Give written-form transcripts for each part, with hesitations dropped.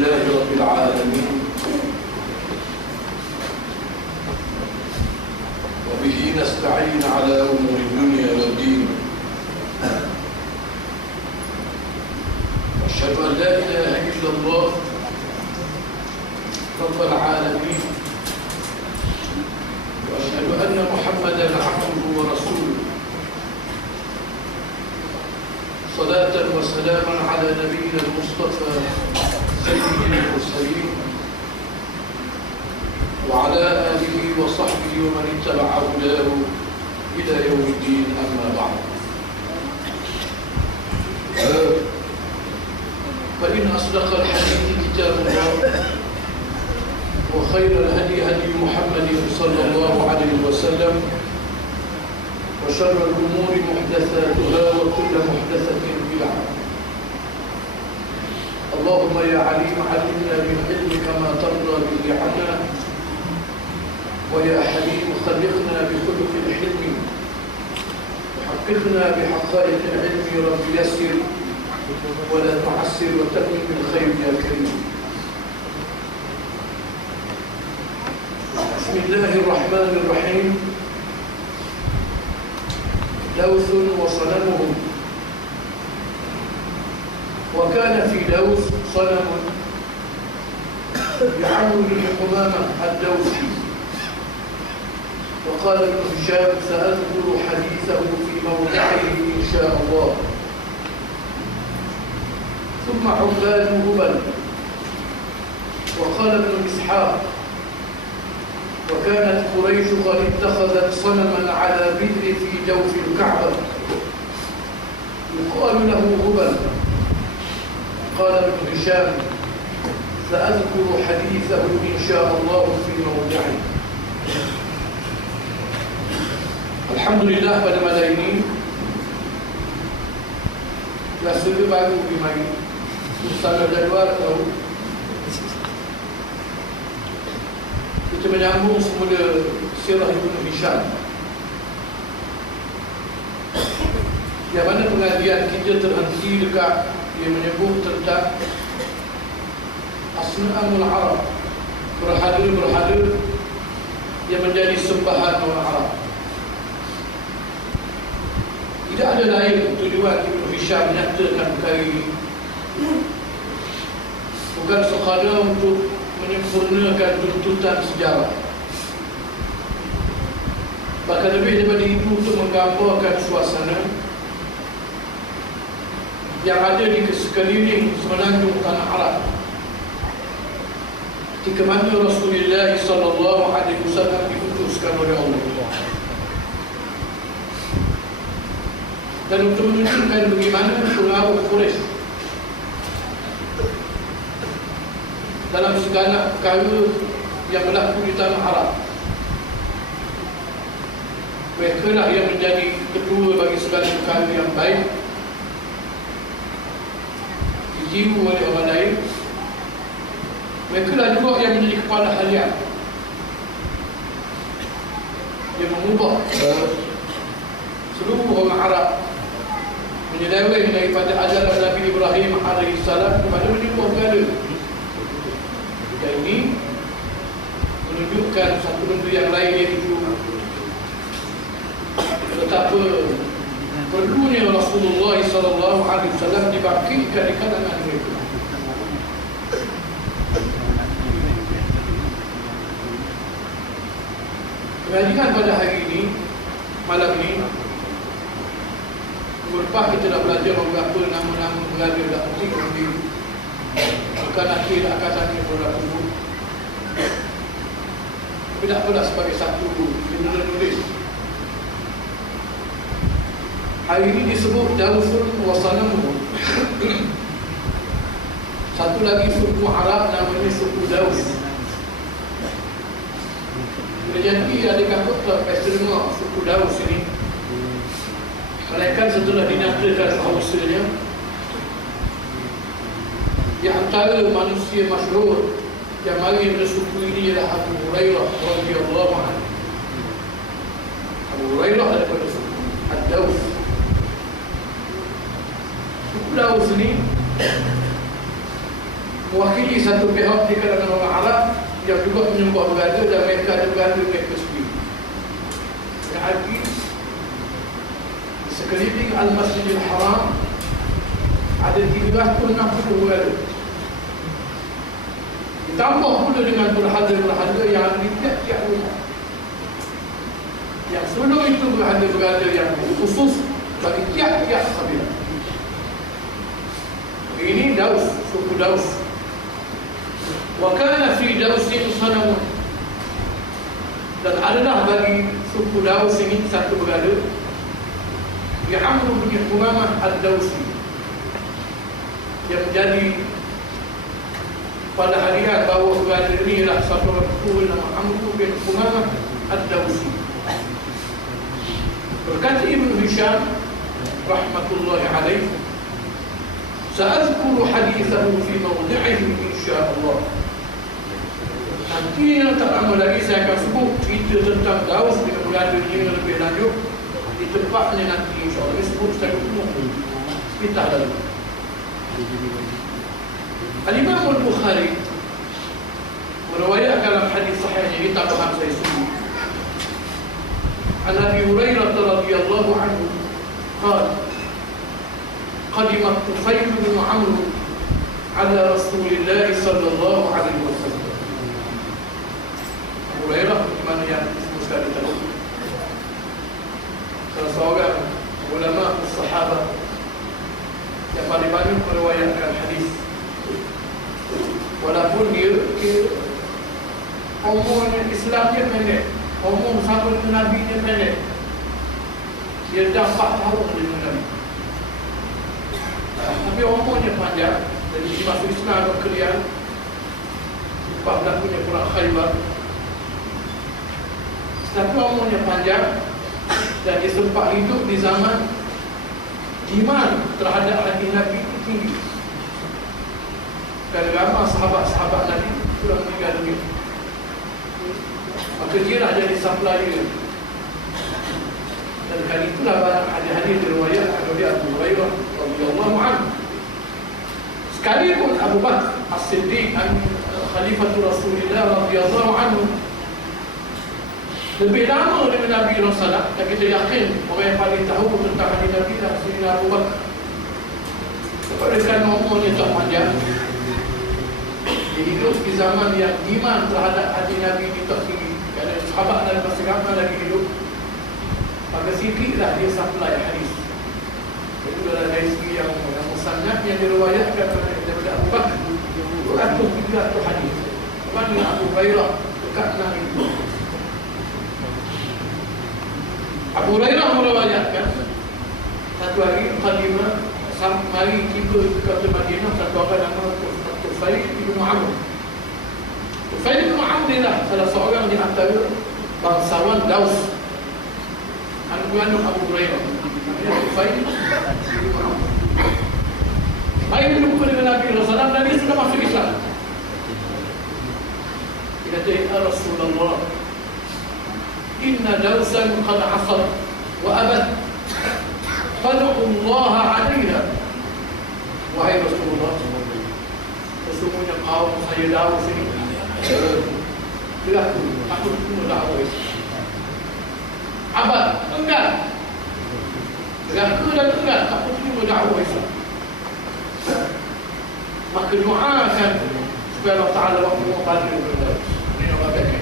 لله رب العالمين وبه نستعين على أمور الدنيا والدين وأشهد أن لا إله إلا الله رب العالمين وأشهد أن محمدا عبده ورسوله صلاة وسلاما على نبينا المصطفى سيد المرسلين وعلى آله وصحبه ومن اتبع هداه إلى يوم الدين. أما بعد، فإن أصدق الحديث كتاب الله وخير الهدي هدي محمد صلى الله عليه وسلم وشر الأمور محدثاتها وكل محدثة بدعة. اللهم يا عليم علمنا من علمك ما ترضى به عنا، ويا حليم خلقنا بخلق الحلم وحققنا بحقائق العلم. رب يسر ولا تعسر وتأمن بالخير يا كريم. بسم الله الرحمن الرحيم. لوث وصنمهم. وكان في لوث صنم بعمه حمامة الدوسي. وقال ابن هشام: سأذكر حديثه في موضعه إن شاء الله. ثم عباد هبل. وقال ابن إسحاق: وكانت قريش قد اتخذت صنما على بدر في جوف الكعبة يقال له هبل. قال ابن هشام: سأذكر حديثه إن شاء الله في موضعه. Alhamdulillah, pada malam ini rasa baru dimai bersama jadual tahu kita menyambung semula sirah Ibn Hisham, yang mana pengajian kita terhenti dekat yang menyebut tentang asna'amul Arab, berhala-berhala yang menjadi sembahan orang Arab. Tidak ada lain tujuan Ibn Hisham menyatakan perkara ini, bukan sekadar untuk menyempurnakan tuntutan sejarah, bahkan lebih daripada itu untuk menggambarkan suasana yang ada di sekeliling semenanjung tanah Arab ketika mana Rasulullah sallallahu alaihi wasallam diutuskan oleh Allah, dan untuk menunjukkan bagaimana pengaruh Quraisy dalam segala perkara yang berlaku di tanah Arab. Mereka lah yang menjadi ketua bagi segala perkara yang baik dijiru oleh orang lain. Mereka lah juga yang menjadi kepala halian yang mengubah seluruh orang Arab menyeleweng daripada ajaran Nabi Ibrahim AS kepada menyembah berhala. Dan ini menunjukkan satu benda yang lain, iaitu betapa perlunya Rasulullah SAW dibangkitkan di kalangan mereka. Pengajian pada hari ini, malam ini, lepas kita dah belajar beberapa nama-nama berhala tak penting nanti, bukan akhir akan tanya berlaku. Tapi tak apalah, sebagai satu penulis. Hari ini disebut Dawsun wa Sanamun. Satu lagi suku Arab namanya suku Daus. Jadi adakah kata Pasterma suku Daus ini, melainkan setelah dinamakan bahawasanya di antara manusia masyhur yang mari dari suku ini ialah Abu Hurairah radhiyallahu anhu. Abu Hurairah daripada suku Ad-Daus. Suku Daus ini mewakili satu pihak di kalangan orang Arab yang juga menyembah berhala dan mereka ada berhala mereka sendiri. Berarti sekeliling Al-Masjidil Haram ada 360 berhala. Ditambah pula dengan berhala-berhala yang ada di tiap-tiap rumah. Yang sebelum itu berhala-berhala yang khusus bagi tiap-tiap kabilah. Ini Daus, suku Daus. Wa kana fi Dausin sanamun. Dan adalah bagi suku Daus ini satu berhala yang Amr bin Humamah Ad-Dausi, yang menjadi pada harian bahawa berhala ini adalah satu orang nama Amr bin Humamah Ad-Dausi. Berkata Ibn Hisham rahmatullahi alaih, sa'adhkuru hadithahu fi mawdi'ihi insya'Allah. Nanti yang tak lama lagi saya akan sebut cerita tentang Daus dengan berhala ini lebih lanjut di tempatnya nanti insyaAllah. Saya sebut secara umum kita lalu. Al-Imam Al-Bukhari meriwayatkan dalam hadis sahihnya ini tambahan saya sebut. An Abi Hurairah radhiyallahu anhu qala qadimat Tufayl bin Amr ala Rasulillah sallallahu alaihi wasallam. Abu Hurairah di mana yang disebut sekali tadi, salah seorang ulama sahabat yang paling banyak meriwayatkan hadis. Walaupun dia umurnya Islamnya pendek, umur sama dengan Nabi nya pendek. Dia dah 4 tahun dengan Nabi, tapi umurnya panjang. Dari dia masuk Islam berkelian 14 punya perang Khaybar. Tapi umurnya panjang dan dia sempat hidup di zaman iman terhadap hati Nabi itu tinggi. Kerana ramai sahabat-sahabat Nabi sudah meninggal dunia, maka dia lah jadi supplier. Dan kali itulah banyak hadis-hadis diriwayatkan oleh Abu Hurairah radhiyallahu anhu. Sekalipun Abu Bakar As-Siddiq Khalifatul Rasulullah radhiyallahu anhu lebih lama dengan Nabi SAW, dan kita yakin orang yang paling tahu tentang hadis Nabi adalah Sayyidina Abu Bakar. Oleh kerana umurnya tak panjang, dia hidup di zaman yang iman terhadap hadis Nabi ini tak tinggi. Kerana sahabat dan masih ramai lagi hidup, maka sikitlah dia supply hadis. Itu adalah dari segi yang musannaf yang diriwayatkan daripada Abu Bakar, 300 hadis. Mana Abu Hurairah dekat 6 itu. Abu Hurairah meriwayatkan satu hari qadimah mari tiba ke kota Madinah satu orang nama Tufayl bin Amr. Tufayl bin Amr adalah salah seorang di antara bangsawan Daus, anak Abu Hurairah. Namanya Tufayl bin Amr. Mari berjumpa dengan Nabi SAW dan dia sudah masuk Islam. Dia kata, ya Rasulullah, inna Dausan qad asad wa abad fad'u Allah 'alayha. Wahai Rasulullah, sesungguhnya kaum saya Daus ini tidak takut semua dakwah Islam. Abad, enggan, dan enggan takut semua dakwah Islam. Maka doakan supaya Allah Ta'ala waktu membantu Daus. Ini orang baik.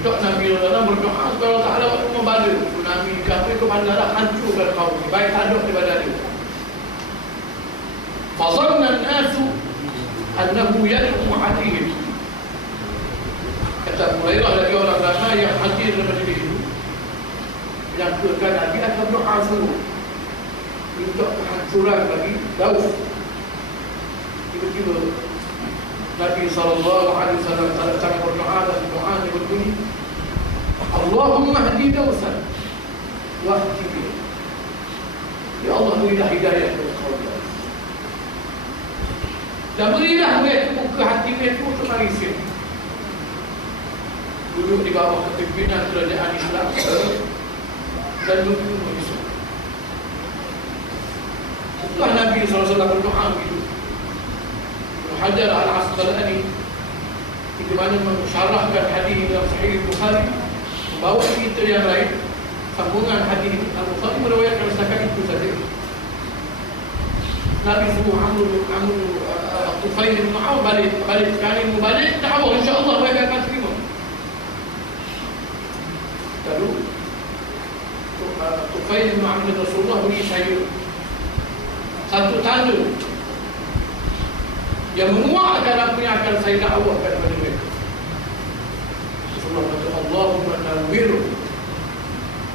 Untuk Nabi Allah berdoa supaya Allah Ta'ala waktu membantu tsunami kafir kemandalah hancurkan kaum ini, baik tanduk daripada dia. Fazarna an-nasu annahu yad'u atihim. Kata Abu Hurairah, lagi orang ramai yang hadir dalam majlis itu yang kekan Nabi akan berdoa suruh untuk kehancuran bagi Daus. Tiba-tiba Nabi SAW cara berdoa dan doa yang berbunyi, Allahumma hadi Dausan wahdi bih. Ya Allah, berilah hidayah kepada kaum Daus dan berilah mereka buka hati mereka untuk Malaysia, duduk di bawah kepimpinan kerajaan Islam dan duduk Islam. Setelah Nabi SAW berdoa begitu, Hajar Al-Asqalani di mana mensyarahkan hadis dalam Sahih Bukhari, membawa cerita yang lain, sambungan hadis Al-Bukhari meriwayatkan setakat itu saja. Nabi suruh Tufail bin Mu'awwad balik sekali balik, ta'awah insya-Allah mereka akan terima. Lalu Tufail bin Mu'awwad Rasulullah beri saya satu tanda yang menguatkan apa yang akan saya dakwahkan kepada mereka. Rasulullah kata, Allahumma nawwir,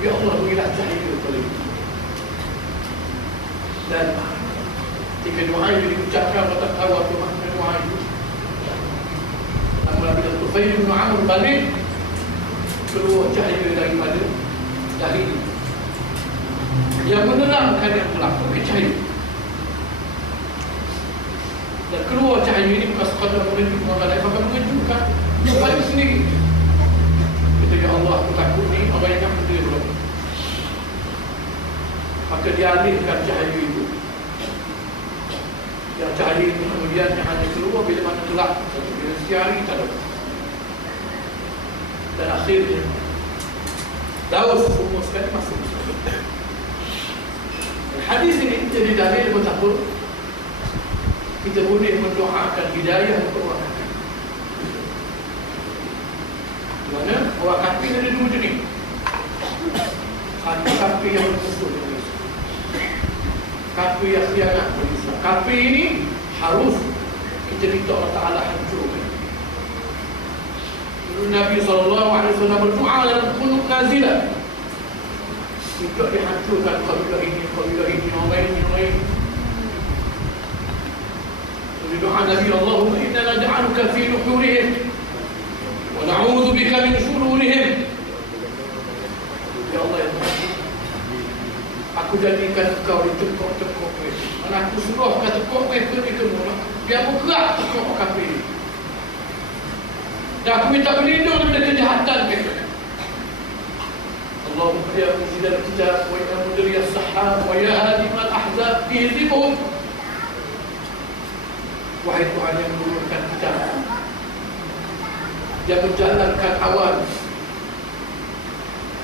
ya Allah berilah cahaya kepada mereka. Dan jika doa yang diucapkan tak tahu apa makna doa itu. Namun bila Tufail bin Mu'awwad balik, keluar cahaya daripada dahi yang menerangkan yang berlaku cahaya. Dan keluar cahaya ini bukan sekadar menunjuk orang lain, bahkan menunjukkan kepada sendiri. Kata, ya Allah, aku takut ni orang yang berdua. Maka dia alihkan cahaya itu. Yang cahaya itu kemudian yang hanya keluar bila mana gelap. Bila siari tak ada. Dan akhirnya Daus semua sekali masuk. Hadis ini jadi dalil betapa kita boleh mendoakan hidayah untuk orang kafir. Di mana orang kafir ada dua jenis. Satu kafir yang bermusuh dengan Islam, kafir yang khianat dengan Islam. Kafir ini harus kita minta Allah Ta'ala hancurkan. Nabi SAW berdoa dalam qunut nazilah, minta dihancurkan kabilah ini, orang ini. Doa Nabi, Allahumma inna naj'aluka fi nuhurihim wa na'udzu bika min shururihim. Ya Allah, ya Tuhan, aku jadikan engkau di tekuk-tekuk mereka. Dan aku suruh ke tekuk mereka di kemurah, biar bergerak tekuk kafir ini. Dan aku minta berlindung daripada kejahatan mereka. Allahumma ya muzilal kitab wa ya mudriyas sahab wa ya hadimal ahzab ihdimuhum. Wahai Tuhan yang menurunkan kitab, yang menjalankan awal,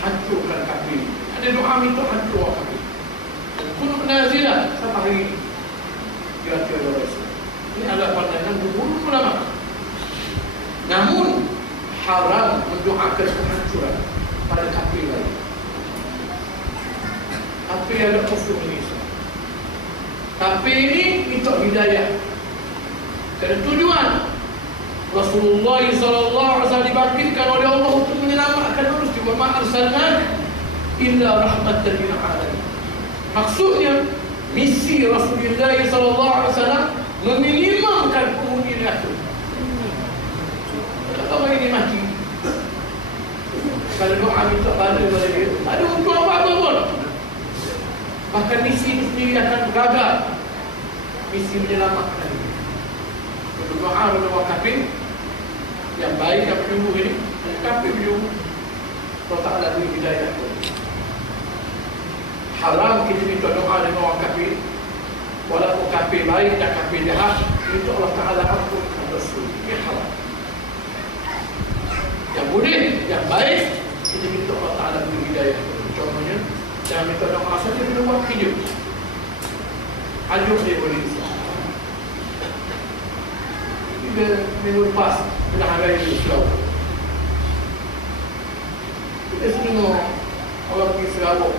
hancurkan kafir. Ada doa minta hancur kafir. Qunut nazilah sampai hari ini kira-kira oleh Islam. Ini adalah pandangan jumhur ulama. Namun haram mendoakan kehancuran pada kafir lain. Kafir ada kufur dengan Islam. Kafir ini minta hidayah. Kerana tujuan Rasulullah SAW dibangkitkan oleh Allah untuk menyelamatkan manusia. Wa ma arsalnaka illa rahmatan lil alamin. Maksudnya misi Rasulullah SAW meminimumkan penghuni neraka. Kalau orang ini mati, kalau doa minta bala pada dia, tak ada untuk apa-apa pun. Bahkan misi itu sendiri akan gagal. Misi menyelamatkan dia. Berdoa pada orang kafir yang baik yang menyuruh ini, kafir menyuruh Allah Ta'ala beri hidayah. Haram kita minta doa dengan orang kafir, walaupun kafir baik dan kafir jahat, minta Allah Ta'ala ampunkan Rasul. Ini haram. Yang boleh, yang baik, kita minta Allah Ta'ala beri hidayah. Contohnya, jangan minta doa saja bila buat hidup. Hajuk dia boleh Islam. Minggu lepas bila hari ini Islam, kita semua orang pergi Sarawak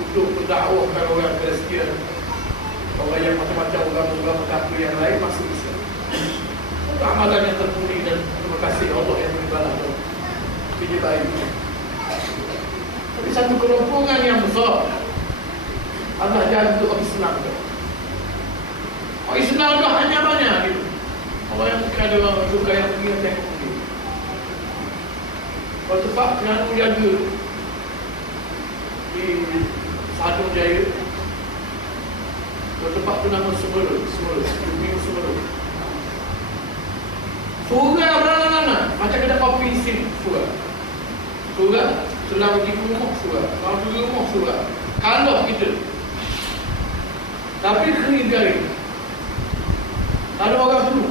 untuk mendakwahkan orang Kristian, orang yang macam-macam agama-agama kafir yang lain masuk Islam. Amalan yang terpuji dan terima kasih Allah yang beribadah ini baik. Tapi satu kerompongan yang besar Allah jangan untuk orang Islam. Orang Islam dah hanya banyak gitu. Orang yang ada orang suka yang pergi yang tengok dia. Kalau tempat Kenanu jaga di Sadung Jaya, kalau tempat tu nama Semera, surga mana-mana, macam kedai kopi di sini, surga, setelah pergi rumah surga, kalau pergi rumah surga, kalah kita. Tapi kering jari, tak ada orang dulu.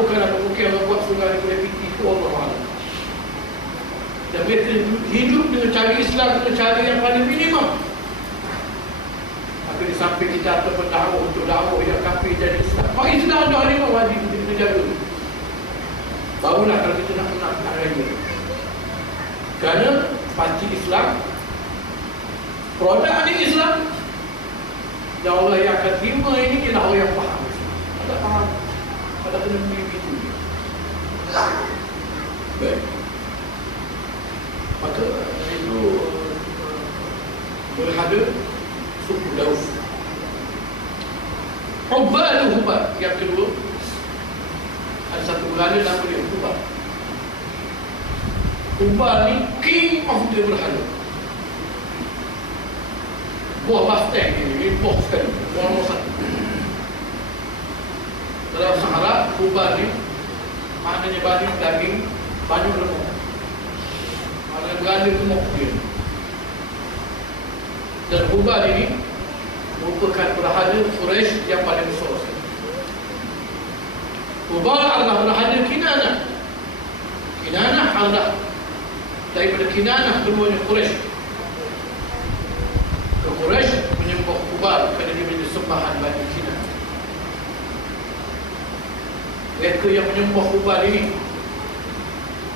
tahukan apa mungkin Allah buat sungai boleh pergi itu Allah Alam. Dan mereka hidup dengan cara Islam dengan cara yang paling minimum. Maka di samping kita ataupun dakwah untuk dakwah yang kafir jadi Islam. Kalau Islam dah lima wajib kita jaga. Barulah kalau kita nak raya. Kerana parti Islam, produk ini Islam, yang Allah yang akan terima ini ialah orang yang faham. Tak faham, ada kena begitu. Baik. Maka itu boleh ada suku Daus. Hubal yang kedua, ada satu berhala nama dia Hubal. Hubal ni king of the berhala. Buah Mustang ini box sekali, buah nombor satu. Dalam Sahara, Hubal ni maknanya banyak daging, banyak lemak. Maknanya berada gemuk dia. Dan Hubal ini merupakan berhala Quraisy yang paling besar sekali. Hubal adalah berhala Kinanah. Kinanah adalah daripada Kinanah keduanya Quraisy. Quraisy menyembah Hubal kerana dia menjadi sembahan bagi Kinanah. Mereka yang menyembah Hubal ini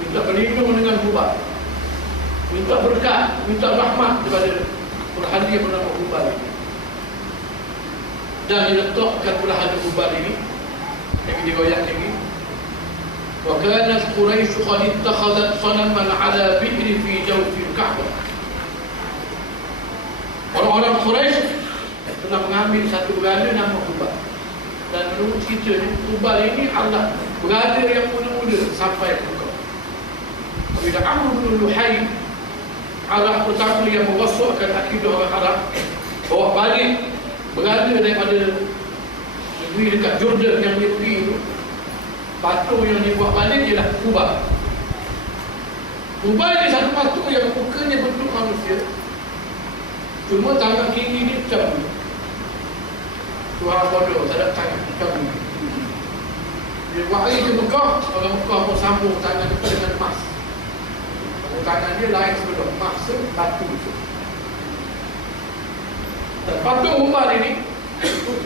minta berlindung dengan Hubal, minta berkat, minta rahmat kepada berhala yang bernama Hubal ini. Dan diletakkan berhala Hubal ini yang diriwayatkan ini, wa kanat Quraisy qad ittakhadhat sanaman ala bi'ri fi jawfi al-Ka'bah. Orang-orang Quraisy telah mengambil satu berhala nama Hubal. Dan menurut cerita ni, Hubal ini adalah berhala yang mula-mula sampai ke Mekah. Bila Amr bin Luhai, Arab pertama yang merosakkan akidah orang Arab, bawa balik berhala daripada negeri dekat Jordan yang dia pergi itu, patung yang dia buat balik ialah Hubal. Hubal ni satu patung yang mukanya bentuk manusia, cuma tangan kiri ni macam ni. Tuhan bodoh, tak ada tangan macam ni. Dia buat air ke Mekah, orang Mekah pun sambung tangan depan dengan emas. Tangan dia lain sebelum emas tu, batu tu. Dan patung Hubal ini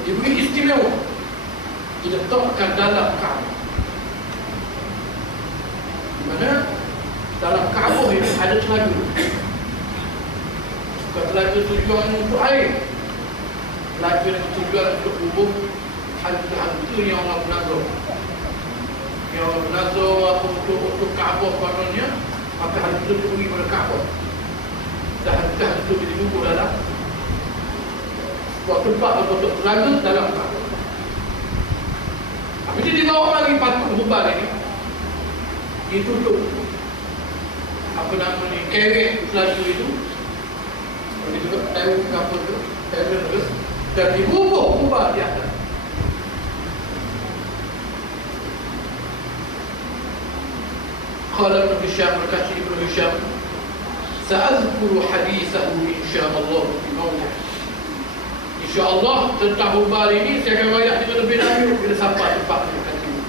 diberi istimewa, diletakkan dalam Kaabah. Di mana dalam Kaabah ini ada telaga. Bukan telaga tujuan untuk air, telaga dengan tujuan untuk hubung hantu-hantu yang orang menazur. Yang orang menazur untuk Kaabah kononnya, maka hantu itu pergi pada Kaabah. Dan hantu itu ditunggu dalam sebuah tempat untuk telaga dalam Kaabah. Apabila dibawa lagi patung Hubal ini, ditutup apa nama ni, kerek telaga itu, dia juga tahu apa tu, dan dibubuh Hubal di atas. Qala Ibn Hisham, berkata Ibn Hisham, sa'azkuru hadithahu insyaallah fi mawdi'. InsyaAllah tentang Hubal ini saya akan rakyat dengan lebih lanjut bila sampai tempat yang akan ini.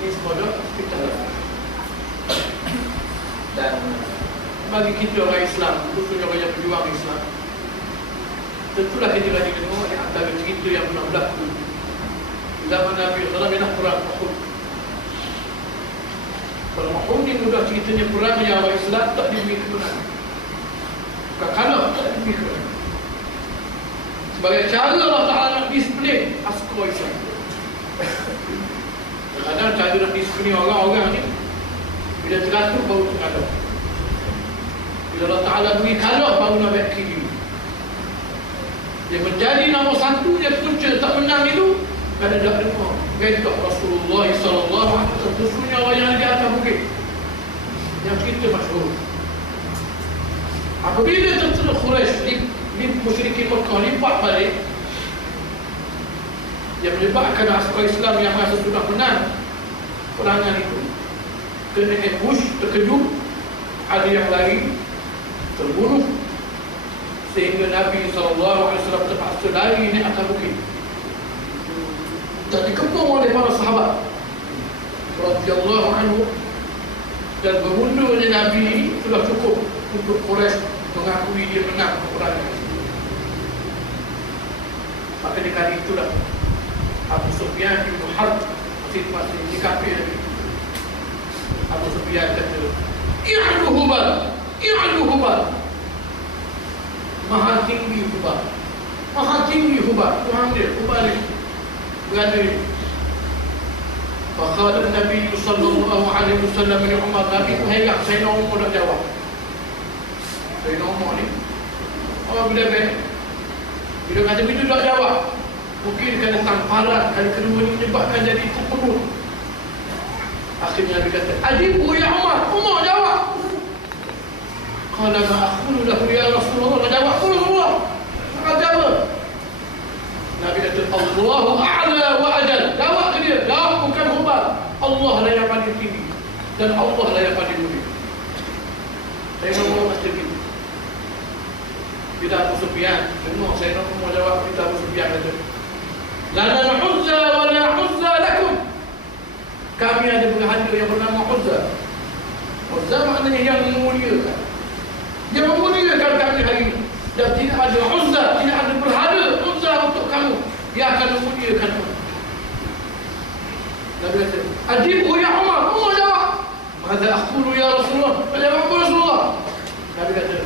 Ini semua kita lakukan. Dan bagi kita orang Islam, khususnya orang yang berjuang Islam, tentulah kita lagi dengar di antara cerita yang pernah berlaku zaman Nabi SAW perang Uhud. Perang Uhud ini mudah ceritanya perang yang orang Islam tak diberi kemenangan. Bukan kalah, tak diberi kemenangan. Sebagai cara Allah Ta'ala nak display askar Islam. Kadang-kadang cara nak display orang-orang ni, bila teratur baru terkalah. Bila Allah Ta'ala beri kalah baru nak baik kiri. Dia menjadi nombor satu, dia punca tak menang itu, kerana tak dengar gaitah Rasulullah SAW tersusunya orang yang di atas bukit yang kita masyhur. Apabila tentera Quraisy ni musyrikin Mekah lipat balik, yang menyebabkan askar Islam yang merasa sudah menang perangan itu kena ambush, terkejut, ada yang lain terbunuh, sehingga Nabi SAW terpaksa lari naik atas bukit dan dikepung oleh para sahabat radhiyallahu anhu dan bermundurnya Nabi ini sudah cukup untuk Quraisy mengakui dia menang peperangan. Maka di kali itulah Abu Sufyan bin Harb masih di kafir Nabi. Abu Sufyan kata, "I'lu Hubal, i'lu Hubal." Maha tinggi Hubal, maha tinggi Hubal. Tuhan dia Hubal ini berada ini. Faqala Nabi sallallahu alaihi wasallam li Umar, Nabi heran, saya nak Umar nak jawab. Saya nak Umar ni, oh bila kata begitu tak jawab, mungkin kerana tamparan kali kedua ni menyebabkan jadi terpenuh. Akhirnya Nabi kata, "Ajibu ya Umar." Umar jawab. Qala ma aqulu lahu ya Rasulullah. Jawab Rasulullah. Maka jawab. Nabi kata, "Allahu a'la wa ajal." Jawab ke dia, jawab bukan Hubal. Allah lah yang paling tinggi dan Allah lah yang paling mulia. Saya mahu mesti begitu. Kita Abu Sufyan, dengar saya nak mau jawab kita Abu Sufyan kata, "Lana al-Uzza wa la Uzza lakum." Kami ada berhala yang bernama Uzza. Uzza maknanya yang memuliakan. Dia memuliakan kami hari ini. Dan tidak ada Uzza, tidak ada berhala Uzza untuk kamu. Dia akan memuliakan kamu. Nabi kata, "Ajibu ya Umar." Umar jawab, "Mada aqulu ya Rasulullah." Jawab Rasulullah. Nabi kata,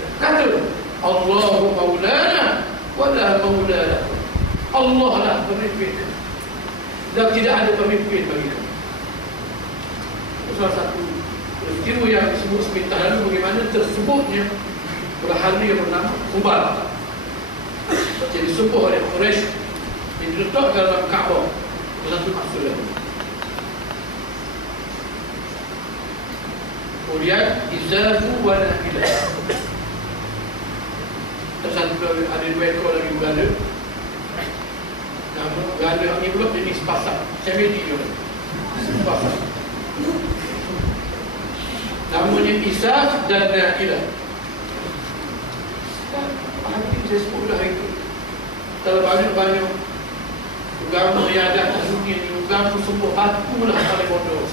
"Allahu maulana wa la maula lakum." Allah lah pemimpin dan tidak ada pemimpin bagi kamu. Salah satu peristiwa yang disebut sebentar lalu bagaimana tersebutnya berhala yang bernama Hubal jadi sembah oleh Quraisy yang diletakkan dalam Kaabah dalam satu masa lalu. Kemudian izafu wa na'ilah. Satu ada dua ekor lagi berhala. Nama berhala ni pula jenis pasar. Semedi dia. Pasar. Namanya Isaf dan Na'ilah. Nanti saya sebut dah itu. Kalau banyak agama yang ada atas dunia ni, agama sembah batu lah paling bodoh.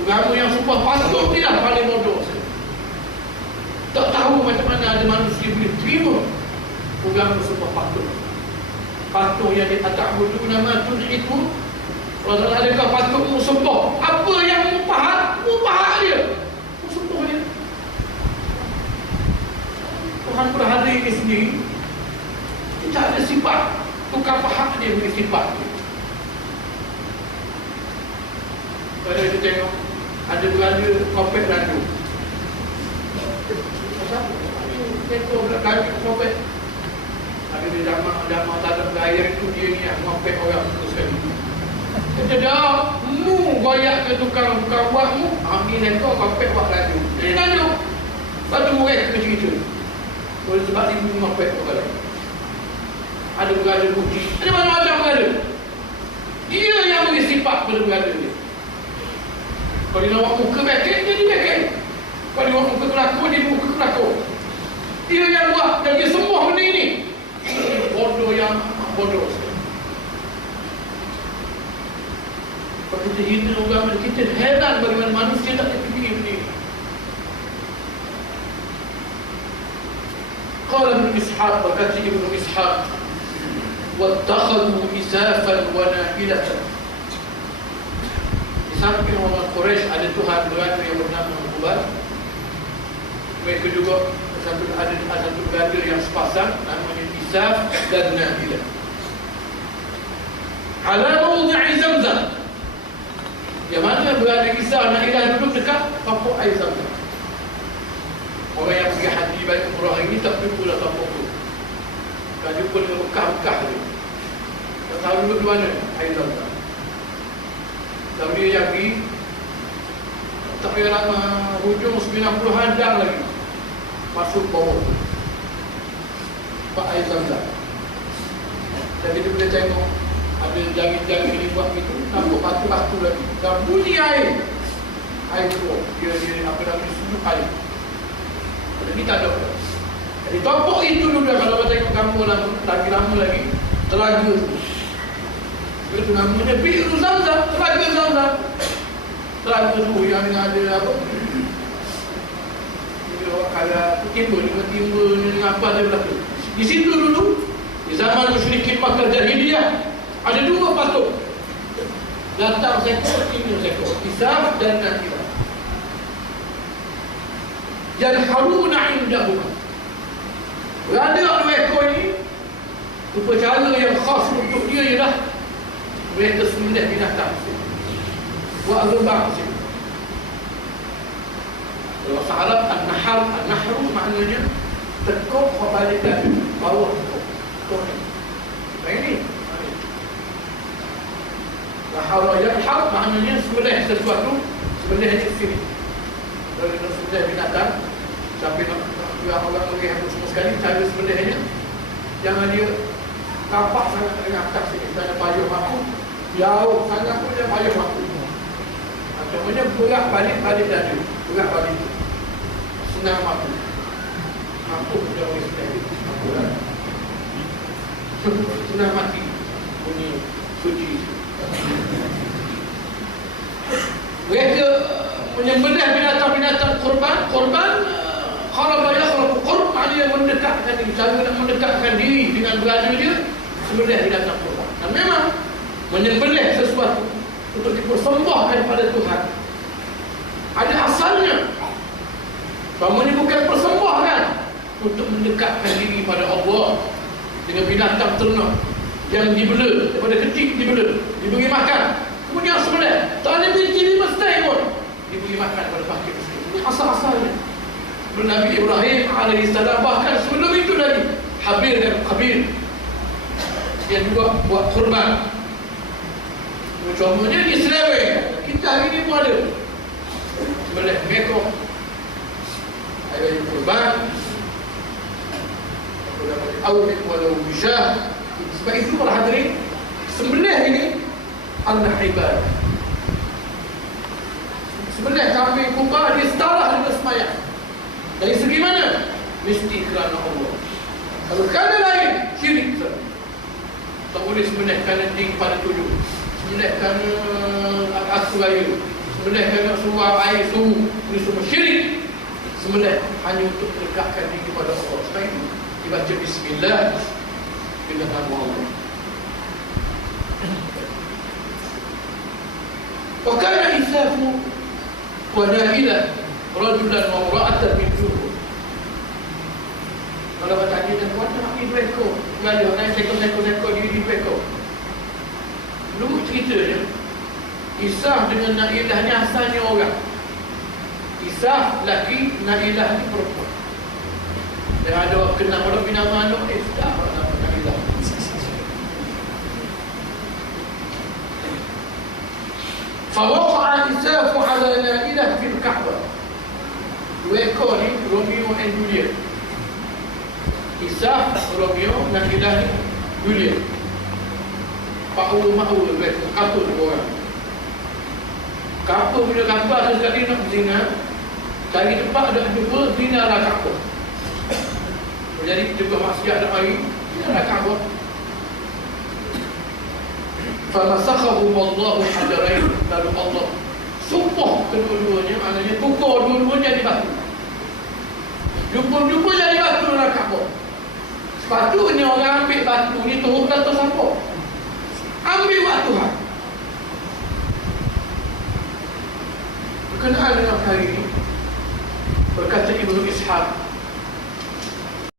Agama yang sembah patung ni lah paling bodoh. Tak tahu macam mana ada manusia boleh terima agama sembah patung. Patung yang diata'budu nama tun'iku. Kalau adakah patutmu sembah? Apa yang mupahat? Mupahat dia. Sembah dia. Tuhan berhala ini sendiri tidak ada sifat. Tukar pahat dia punya sifat. Kalau kita tengok ada berhala kopek randu. Tengok berhala kopek. Ada dia damang tanam air itu dia ni yang kopek orang itu sekali. Kata dah, mu goyak ke tukang buahmu, ambil ekor kopek buat laju. Dia laju. Lepas tu murid kena cerita. Boleh sebab ibu kopek buat laju. Ada berada putih. Ada macam-macam berada. Dia yang beri sifat pada berada dia. Kalau dia nak buat muka bekek, dia di bekek. Kalau dia buat muka kelakor, dia di muka kelakor. Dia yang buat dan dia semua benda ini. Bodoh yang bodoh. Kalau kita hina agama kita heran bagaimana manusia tak terfikir benda ini. Qala Ibn Ishaq, berkata Ibn Ishaq, وَاتَّخَذُوا إِسَافًا وَنَائِلَةً. Di samping orang Quraisy ada Tuhan berada yang bernama Hubal. Mereka juga ada satu berada yang sepasang namanya Isaf dan Na'ilah. Ala mawdi'i Zamzam. Yang mana berada Isaf dan Na'ilah duduk dekat kapuk air Zamzam. Orang yang pergi haji balik umrah ini tak jumpa lah kapuk tu. Tak jumpa dengan bekah-bekah tu. Tak tahu duduk di mana air Zamzam. Dan dia yang pergi tak payah lama, hujung 90 hadang lagi masuk bawah tu Pak air Zamzam. Dan kita boleh tengok ada jari-jari ini buat itu, nampak batu-batu lagi dan bunyi air keluar. Dia apa namanya, sudut air. Jadi tak ada. Jadi topok itu dulu kalau kita tengok gambar lagi lama lagi telaga tu. Itu namanya Bi'ru Zamzam, Telaga Zamzam. Telaga tu yang ada apa? Dia orang kala timba ni apa dia berlaku. Di situ dulu, di zaman musyrikin Makkah Jahiliyah, ada dua patung. Datang seekor, tinggal seekor. Isaf dan Nakilah. Yanharuna indahuma. Berada dua ekor ini, upacara yang khas untuk dia ialah mereka sembelih binatang. Wa arba'ah. Kalau bahasa Arab an-nahru maknanya tekuk kembali dari bawah tekuk. Ini. Nahar yanhar maknanya sembelih sesuatu, sembelih di sini. Kalau nak sembelih binatang, sampai nak orang lihat semua sekali cara sembelihnya, jangan dia tampak sangat dengan atas sini, ada payung aku, jauh sangat pun dia payung aku. Contohnya berak balik dada, berak balik senang aku. Aku dah boleh sembelih, aku dah senang mati bunyi suci. Mereka menyembelih binatang-binatang korban kharaba yakhrab qurb, maknanya mendekatkan diri, cara nak mendekatkan diri dengan berada dia sembelih binatang korban. Dan memang menyembelih sesuatu untuk dipersembahkan kepada Tuhan ada asalnya. Selama ini bukan persembahkan untuk mendekatkan diri pada Allah dengan binatang ternak yang dibela, daripada kecil dibela, diberi makan, kemudian sembelih. Tak ada binti mesti pun diberi makan pada fakir miskin. Ini asal-asalnya. Nabi Ibrahim alaihissalam, bahkan sebelum itu lagi Habil dan Qabil dia juga buat korban. Contohnya di Seleweng, kita hari ini pun ada sembelih mekong, ada korban, awal walau bisyah. Sebab itu para hadirin, sembelih ini adalah ibadah. Sembelih kambing kurban dia setara dengan sembahyang. Dari segi mana? Mesti kerana Allah. Kalau kerana lain, syirik. Tak boleh sembelih kerana tinggi pada tujuh, sembelih kerana asu raya, sembelih kerana suar air suhu. Ini semua syirik. Sembelih hanya untuk mendekatkan diri kepada Allah. Sebab itu dibaca Bismillah dengan nama Allah. Wa kana Isafu wa Na'ilah rajulan wa imra'atan min Zuhur. Kalau bertanya dan kuat nak pergi 2 ekor, ada orang sekor diri 2 ekor. Dulu cerita dia, Isaf dengan Na'ilah ni asalnya orang. Isaf lelaki, Na'ilah ni perempuan. Dan ada orang kenal orang binama anak, tak nama Na'ilah. Fawaqa'a Isafu ala Na'ilah fil Ka'bah. 2 ekor ni Romeo and Juliet. Isaf, Romeo, Na'ilah ni Juliet. Pa'ul ma'ul, kapal orang. Kapal bila kapal ada sekali nak berzina, cari tempat ada jumpa, zinalah kapal. Jadi jumpa maksiat ada hari, zinalah kapal. Famasakhahu wallahu hajarain. Lalu Allah sumpah kedua-duanya, maknanya pukul dua-duanya jadi batu. Jumpa-jumpa jadi batu dalam Kaabah. Sepatutnya orang ambil batu ni turun ke atas apa? Ambil batu Tuhan. Berkenaan dengan hari ini, berkata Ibnu Ishaq